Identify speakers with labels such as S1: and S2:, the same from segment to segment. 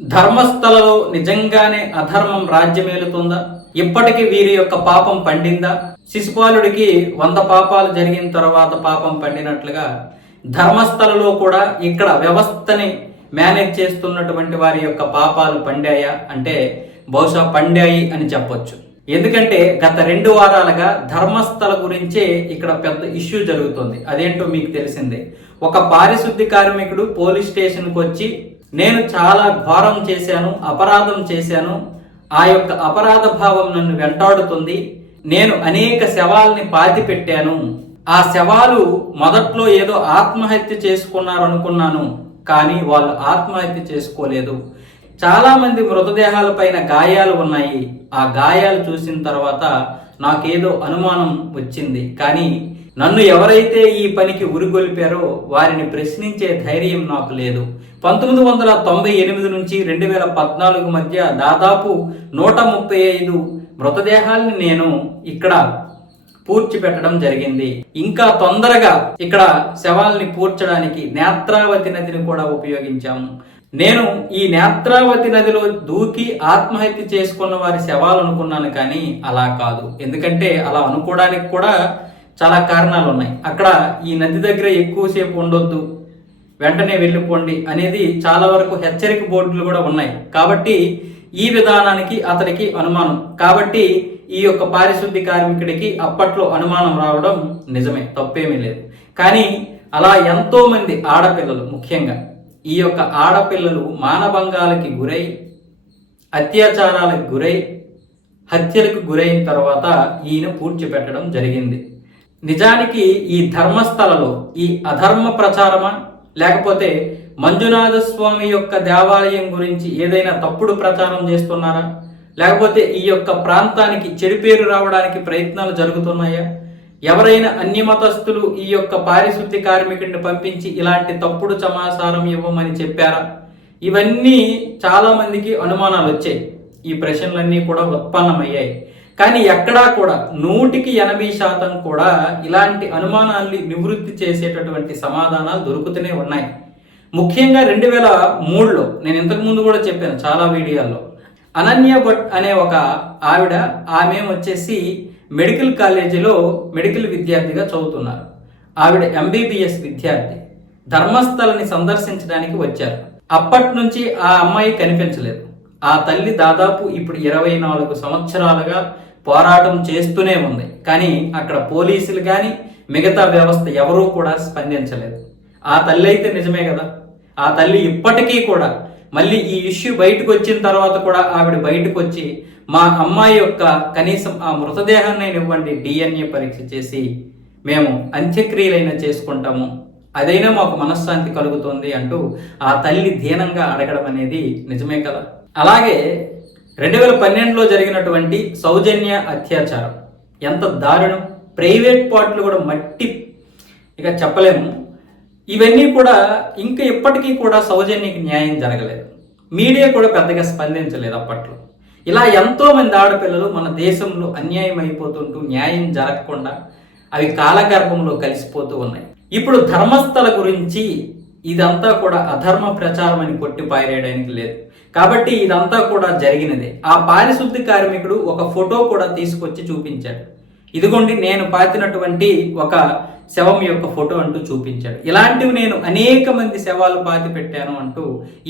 S1: ధర్మస్థలలో నిజంగానే అధర్మం రాజ్యమేలుతుందా? ఇప్పటికీ వీరి యొక్క పాపం పండిందా? శిశుపాలుడికి వంద పాపాలు జరిగిన తర్వాత పాపం పండినట్లుగా ధర్మస్థలలో కూడా ఇక్కడ వ్యవస్థని మేనేజ్ చేస్తున్నటువంటి వారి యొక్క పాపాలు పండాయా? అంటే బహుశా పండాయి అని చెప్పొచ్చు. ఎందుకంటే గత రెండు వారాలుగా ధర్మస్థల గురించే ఇక్కడ పెద్ద ఇష్యూ జరుగుతుంది. అదేంటో మీకు తెలిసిందే. ఒక పారిశుద్ధి కార్మికుడు పోలీస్ స్టేషన్కి వచ్చి నేను చాలా ఘోరం చేశాను అపరాధం చేశాను. ఆ యొక్క అపరాధ భావం నన్ను వెంటాడుతుంది. నేను అనేక శవాల్ని పాతి పెట్టాను ఆ శవాలు మొదట్లో ఏదో ఆత్మహత్య చేసుకున్నారు అనుకున్నాను కానీ వాళ్ళు ఆత్మహత్య చేసుకోలేదు. చాలామంది మృతదేహాలపైన గాయాలు ఉన్నాయి. ఆ గాయాలు చూసిన తర్వాత నాకేదో అనుమానం వచ్చింది. కానీ నన్ను ఎవరైతే ఈ పనికి ఉరిగొలిపారో వారిని ప్రశ్నించే ధైర్యం నాకు లేదు. పంతొమ్మిది వందల తొంభై ఎనిమిది నుంచి రెండు వేల పద్నాలుగు మధ్య దాదాపు నూట ముప్పై ఐదు మృతదేహాల్ని నేను ఇక్కడ పూడ్చి పెట్టడం జరిగింది. ఇంకా తొందరగా ఇక్కడ శవాల్ని పూడ్చడానికి నేత్రావతి నదిని కూడా ఉపయోగించాము. నేను ఈ నేత్రావతి నదిలో దూకి ఆత్మహత్య చేసుకున్న వారి శవాలు అనుకున్నాను కానీ అలా కాదు. ఎందుకంటే అలా అనుకోవడానికి కూడా చాలా కారణాలు ఉన్నాయి అక్కడ ఈ నది దగ్గర ఎక్కువసేపు ఉండొద్దు వెంటనే వెళ్ళిపోండి అనేది చాలా వరకు హెచ్చరిక బోర్డులు కూడా ఉన్నాయి. కాబట్టి ఈ విధానానికి అతనికి అనుమానం. కాబట్టి ఈ యొక్క పారిశుద్ధ్య కార్మికుడికి అప్పట్లో అనుమానం రావడం నిజమే తప్పేమీ లేదు. కానీ అలా ఎంతో మంది ఆడపిల్లలు ముఖ్యంగా ఈ యొక్క ఆడపిల్లలు మానభంగాలకి గురై అత్యాచారాలకు గురై హత్యలకు గురైన తర్వాత ఈయన పూడ్చిపెట్టడం జరిగింది. నిజానికి ఈ ధర్మస్థలలో ఈ అధర్మ ప్రచారమా? లేకపోతే మంజునాథ స్వామి యొక్క దేవాలయం గురించి ఏదైనా తప్పుడు ప్రచారం చేస్తున్నారా? లేకపోతే ఈ యొక్క ప్రాంతానికి చెడు పేరు రావడానికి ప్రయత్నాలు జరుగుతున్నాయా? ఎవరైనా అన్యమతస్థులు ఈ యొక్క పారిశుద్ధ్య కార్మికుడిని పంపించి ఇలాంటి తప్పుడు సమాచారం ఇవ్వమని చెప్పారా? ఇవన్నీ చాలామందికి అనుమానాలు వచ్చాయి ఈ ప్రశ్నలన్నీ కూడా ఉత్పన్నమయ్యాయి. కానీ ఎక్కడా కూడా నూటికి ఎనభై శాతం కూడా ఇలాంటి అనుమానాల్ని నివృత్తి చేసేటటువంటి సమాధానాలు దొరుకుతూనే ఉన్నాయి. ముఖ్యంగా రెండు వేల మూడులో నేను ఇంతకు ముందు కూడా చెప్పాను చాలా వీడియోల్లో అనన్య భట్ అనే ఒక ఆవిడ ఆమె వచ్చేసి మెడికల్ కాలేజీలో మెడికల్ విద్యార్థిగా చదువుతున్నారు. ఆవిడ ఎంబీబీఎస్ విద్యార్థి. ధర్మస్థలని సందర్శించడానికి వచ్చారు. అప్పటి నుంచి ఆ అమ్మాయి కనిపించలేదు. ఆ తల్లి దాదాపు ఇప్పుడు ఇరవై నాలుగు సంవత్సరాలుగా పోరాటం చేస్తూనే ఉంది. కానీ అక్కడ పోలీసులు కానీ మిగతా వ్యవస్థ ఎవరూ కూడా స్పందించలేదు. ఆ తల్లి అయితే నిజమే కదా? ఆ తల్లి ఇప్పటికీ కూడా మళ్ళీ ఈ ఇష్యూ బయటకు వచ్చిన తర్వాత కూడా ఆవిడ బయటకు వచ్చి మా అమ్మాయి యొక్క కనీసం ఆ మృతదేహాన్ని ఇవ్వండి డిఎన్ఏ పరీక్ష చేసి మేము అంత్యక్రియలైనా చేసుకుంటాము. అదైనా మాకు మనశ్శాంతి కలుగుతుంది అంటూ ఆ తల్లి దీనంగా అడగడం అనేది నిజమే కదా? అలాగే రెండు వేల పన్నెండులో జరిగినటువంటి సౌజన్య అత్యాచారం. ఎంత దారుణం. ప్రైవేట్ పార్ట్లు కూడా మట్టి ఇక చెప్పలేము. ఇవన్నీ కూడా ఇంకా ఇప్పటికీ కూడా సౌజన్యకి న్యాయం జరగలేదు. మీడియా కూడా పెద్దగా స్పందించలేదు అప్పట్లో. ఇలా ఎంతో మంది ఆడపిల్లలు మన దేశంలో అన్యాయం అయిపోతుంటూ న్యాయం జరగకుండా అవి కాలగర్భంలో కలిసిపోతూ ఉన్నాయి. ఇప్పుడు ధర్మస్థల గురించి ఇదంతా కూడా అధర్మ ప్రచారం అని కొట్టి పారేయడానికి లేదు. కాబట్టి ఇదంతా కూడా జరిగినది. ఆ పారిశుద్ధి కార్మికుడు ఒక ఫోటో కూడా తీసుకొచ్చి చూపించాడు. ఇదిగోండి నేను పాతినటువంటి ఒక శవం యొక్క ఫోటో అంటూ చూపించాడు. ఇలాంటివి నేను అనేక మంది శవాలు పాతి పెట్టాను అంటూ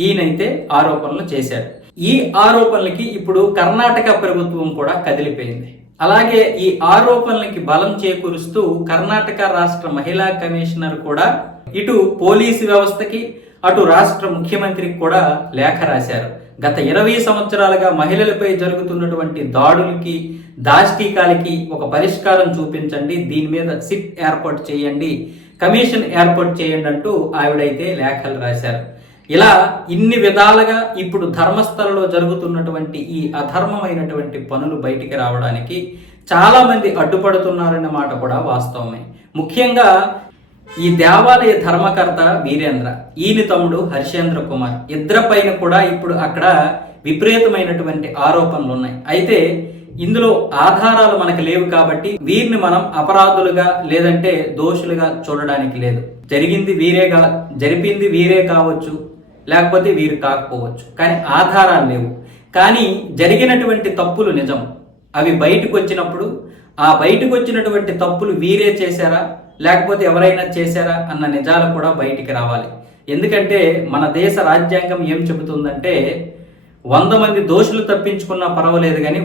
S1: ఈయనైతే ఆరోపణలు చేశాడు. ఈ ఆరోపణలకి ఇప్పుడు కర్ణాటక ప్రభుత్వం కూడా కదిలిపోయింది. అలాగే ఈ ఆరోపణలకి బలం చేకూరుస్తూ కర్ణాటక రాష్ట్ర మహిళా కమిషనర్ కూడా ఇటు పోలీసు వ్యవస్థకి అటు రాష్ట్ర ముఖ్యమంత్రికి కూడా లేఖ రాశారు. గత ఇరవై సంవత్సరాలుగా మహిళలపై జరుగుతున్నటువంటి దాడులకి దాష్టీకాలకి ఒక పరిష్కారం చూపించండి. దీని మీద సిట్ ఏర్పాటు చేయండి. కమిషన్ ఏర్పాటు చేయండి అంటూ ఆవిడైతే లేఖలు రాశారు. ఇలా ఇన్ని విధాలుగా ఇప్పుడు ధర్మస్థలలో జరుగుతున్నటువంటి ఈ అధర్మమైనటువంటి పనులు బయటికి రావడానికి చాలామంది అడ్డుపడుతున్నారన్న మాట కూడా వాస్తవమే. ముఖ్యంగా ఈ దేవాలయ ధర్మకర్త వీరేంద్ర ఈయన తమ్ముడు హర్షేంద్ర కుమార్ ఇద్దరి పైన కూడా ఇప్పుడు అక్కడ విపరీతమైనటువంటి ఆరోపణలు ఉన్నాయి. అయితే ఇందులో ఆధారాలు మనకు లేవు కాబట్టి వీరిని మనం అపరాధులుగా లేదంటే దోషులుగా చూడడానికి లేదు. జరిగింది వీరే కా జరిపింది వీరే కావచ్చు లేకపోతే వీరు కాకపోవచ్చు. కానీ ఆధారాలు లేవు. కానీ జరిగినటువంటి తప్పులు నిజం. అవి బయటకు వచ్చినప్పుడు ఆ బయటకు వచ్చినటువంటి తప్పులు వీరే చేశారా? లేకపోతే ఎవరైనా చేశారా అన్న నిజాలు కూడా బయటికి రావాలి. ఎందుకంటే మన దేశ రాజ్యాంగం ఏం చెబుతుందంటే వంద మంది దోషులు తప్పించుకున్నా పర్వాలేదు కానీ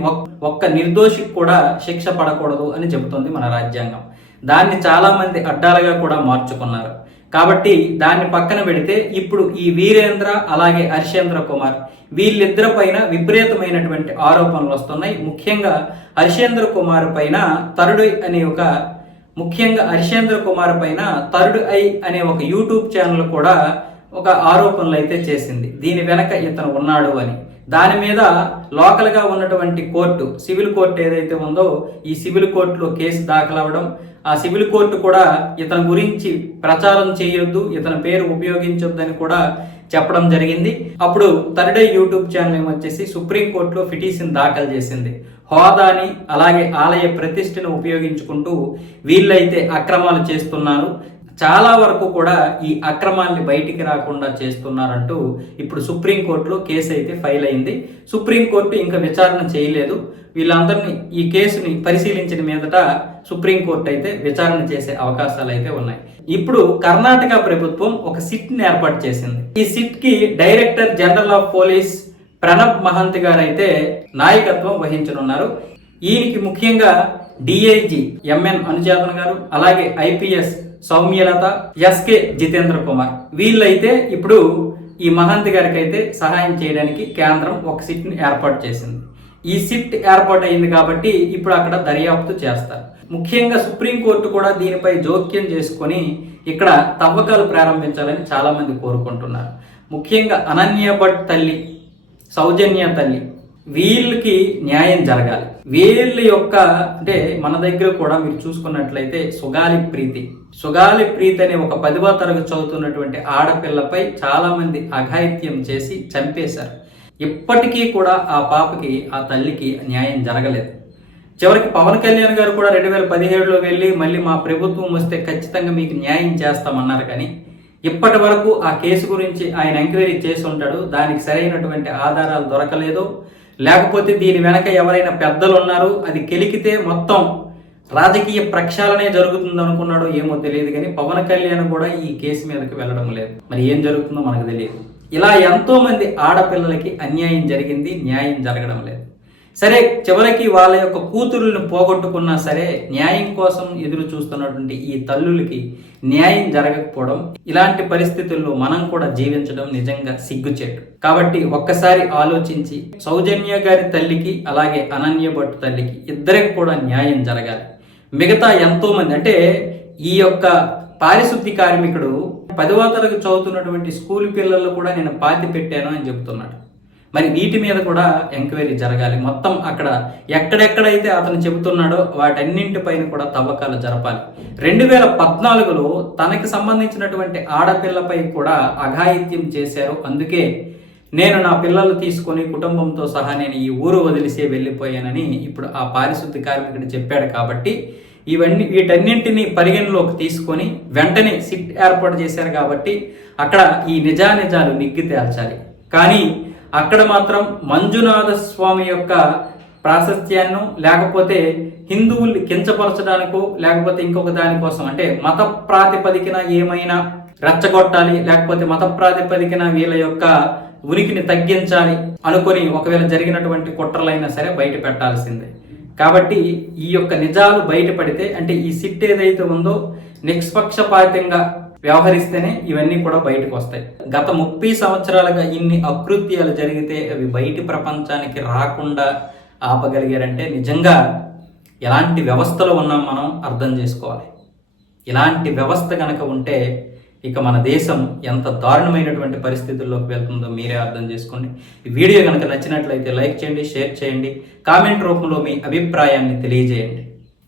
S1: ఒక్క నిర్దోషికి కూడా శిక్ష పడకూడదు అని చెబుతుంది మన రాజ్యాంగం. దాన్ని చాలామంది అడ్డాలుగా కూడా మార్చుకున్నారు. కాబట్టి దాన్ని పక్కన పెడితే ఇప్పుడు ఈ వీరేంద్ర అలాగే హరిశేంద్ర కుమార్ వీళ్ళిద్దరి పైన విపరీతమైనటువంటి ఆరోపణలు వస్తున్నాయి. ముఖ్యంగా హర్షేంద్ర కుమార్ పైన తరుడు అనే ఒక ముఖ్యంగా హరిషేంద్ర కుమార్ పైన థర్డ్ ఐ అనే ఒక యూట్యూబ్ ఛానల్ కూడా ఒక ఆరోపణలు అయితే చేసింది. దీని వెనక ఇతను ఉన్నాడు అని. దాని మీద లోకల్గా ఉన్నటువంటి కోర్టు సివిల్ కోర్టు ఏదైతే ఉందో ఈ సివిల్ కోర్టులో కేసు దాఖలవడం ఆ సివిల్ కోర్టు కూడా ఇతని గురించి ప్రచారం చేయొద్దు ఇతని పేరు ఉపయోగించొద్దని కూడా చెప్పడం జరిగింది. అప్పుడు థర్డ్ యూట్యూబ్ ఛానల్ ఏమొచ్చేసి సుప్రీంకోర్టులో పిటిషన్ దాఖలు చేసింది. హోదాని అలాగే ఆలయ ప్రతిష్టను ఉపయోగించుకుంటూ వీళ్ళైతే అక్రమాలు చేస్తున్నారు. చాలా వరకు కూడా ఈ అక్రమాల్ని బయటికి రాకుండా చేస్తున్నారంటూ ఇప్పుడు సుప్రీంకోర్టులో కేసు అయితే ఫైల్ అయింది. సుప్రీంకోర్టు ఇంకా విచారణ చేయలేదు. వీళ్ళందరినీ ఈ కేసుని పరిశీలించిన మీదట సుప్రీంకోర్టు అయితే విచారణ చేసే అవకాశాలు అయితే ఉన్నాయి. ఇప్పుడు కర్ణాటక ప్రభుత్వం ఒక సిట్ని ఏర్పాటు చేసింది. ఈ సిట్కి director general of police Pranab Mahant garu అయితే నాయకత్వం వహించనున్నారు. ఈయనకి ముఖ్యంగా డిఐజీ ఎంఎన్ అనుజాతన్ గారు అలాగే ఐపీఎస్ సౌమ్యలత ఎస్కే జితేంద్ర కుమార్. వీళ్ళైతే ఇప్పుడు ఈ మహంత్ గారికి అయితే సహాయం చేయడానికి కేంద్రం ఒక సిట్ని ఏర్పాటు చేసింది. ఈ సిట్ ఏర్పాటు అయింది కాబట్టి ఇప్పుడు అక్కడ దర్యాప్తు చేస్తారు. ముఖ్యంగా సుప్రీంకోర్టు కూడా దీనిపై జోక్యం చేసుకొని ఇక్కడ తవ్వకాలు ప్రారంభించాలని చాలామంది కోరుకుంటున్నారు. ముఖ్యంగా అనన్య భట్ తల్లి సౌజన్య తల్లి. వీళ్ళకి న్యాయం జరగాలి. వీళ్ళ యొక్క అంటే మన దగ్గర కూడా మీరు చూసుకున్నట్లయితే సుగాలి ప్రీతి. సుగాలి ప్రీతి అనే ఒక పదివ తరగతి చదువుతున్నటువంటి ఆడపిల్లపై చాలామంది అఘాయిత్యం చేసి చంపేశారు. ఇప్పటికీ కూడా ఆ పాపకి ఆ తల్లికి న్యాయం జరగలేదు. చివరికి పవన్ కళ్యాణ్ గారు కూడా రెండు వేల పదిహేడులో వెళ్ళి మళ్ళీ మా ప్రభుత్వం వస్తే ఖచ్చితంగా మీకు న్యాయం చేస్తామన్నారు కానీ ఇప్పటి వరకు ఆ కేసు గురించి ఆయన ఎంక్వైరీ చేసి ఉంటాడు. దానికి సరైనటువంటి ఆధారాలు దొరకలేదు. లేకపోతే దీని వెనక ఎవరైనా పెద్దలు ఉన్నారు. అది కెలికితే మొత్తం రాజకీయ ప్రక్షాళనే జరుగుతుంది అనుకున్నాడో ఏమో తెలియదు కానీ పవన్ కళ్యాణ్ కూడా ఈ కేసు మీదకి వెళ్ళడం లేదు. మరి ఏం జరుగుతుందో మనకు తెలియదు. ఇలా ఎంతోమంది ఆడపిల్లలకి అన్యాయం జరిగింది న్యాయం జరగడం లేదు. సరే చివరికి వాళ్ళ యొక్క కూతురులను పోగొట్టుకున్నా సరే న్యాయం కోసం ఎదురు చూస్తున్నటువంటి ఈ తల్లులకి న్యాయం జరగకపోవడం ఇలాంటి పరిస్థితుల్లో మనం కూడా జీవించడం నిజంగా సిగ్గుచేటు. కాబట్టి ఒక్కసారి ఆలోచించి సౌజన్య గారి తల్లికి అలాగే అనన్య భట్ తల్లికి ఇద్దరికి కూడా న్యాయం జరగాలి. మిగతా ఎంతోమంది అంటే ఈ యొక్క పారిశుద్ధి కార్మికుడు పదవ తరగతి చదువుతున్నటువంటి స్కూల్ పిల్లలు కూడా నేను పాతి పెట్టాను అని చెబుతున్నాడు మరి వీటి మీద కూడా ఎంక్వైరీ జరగాలి. మొత్తం అక్కడ ఎక్కడెక్కడైతే అతను చెబుతున్నాడో వాటన్నింటిపైన కూడా తవ్వకాలు జరపాలి. రెండు వేల పద్నాలుగులో తనకి సంబంధించినటువంటి ఆడపిల్లపై కూడా అఘాయిత్యం చేశారు. అందుకే నేను నా పిల్లలు తీసుకొని కుటుంబంతో సహా నేను ఈ ఊరు వదిలిసే వెళ్ళిపోయానని ఇప్పుడు ఆ పారిశుద్ధ కార్మికుడు చెప్పాడు కాబట్టి ఇవన్నీ వీటన్నింటినీ పరిగణలోకి తీసుకొని వెంటనే సిట్ ఏర్పాటు చేశారు కాబట్టి అక్కడ ఈ నిజానిజాలు నిగ్గి తేల్చాలి. కానీ అక్కడ మాత్రం మంజునాథ స్వామి యొక్క ప్రాశస్త్యాన్ని లేకపోతే హిందువుల్ని కించపరచడానికో లేకపోతే ఇంకొక దానికోసం అంటే మత ప్రాతిపదికన ఏమైనా రెచ్చగొట్టాలి లేకపోతే మత ప్రాతిపదికన వీళ్ళ యొక్క ఉనికిని తగ్గించాలి అనుకొని ఒకవేళ జరిగినటువంటి కుట్రలైనా సరే బయట పెట్టాల్సిందే. కాబట్టి ఈ యొక్క నిజాలు బయటపడితే అంటే ఈ సిట్ ఏదైతే ఉందో నిష్పక్షపాతంగా వ్యవహరిస్తేనే ఇవన్నీ కూడా బయటకు వస్తాయి గత ముప్పై సంవత్సరాలుగా ఇన్ని అకృత్యాలు జరిగితే అవి బయటి ప్రపంచానికి రాకుండా ఆపగలిగారంటే నిజంగా ఎలాంటి వ్యవస్థలో ఉన్నాం మనం అర్థం చేసుకోవాలి. ఇలాంటి వ్యవస్థ కనుక ఉంటే ఇక మన దేశం ఎంత దారుణమైనటువంటి పరిస్థితుల్లోకి వెళ్తుందో మీరే అర్థం చేసుకోండి. ఈ వీడియో కనుక నచ్చినట్లయితే లైక్ చేయండి షేర్ చేయండి కామెంట్ రూపంలో మీ అభిప్రాయాన్ని తెలియజేయండి.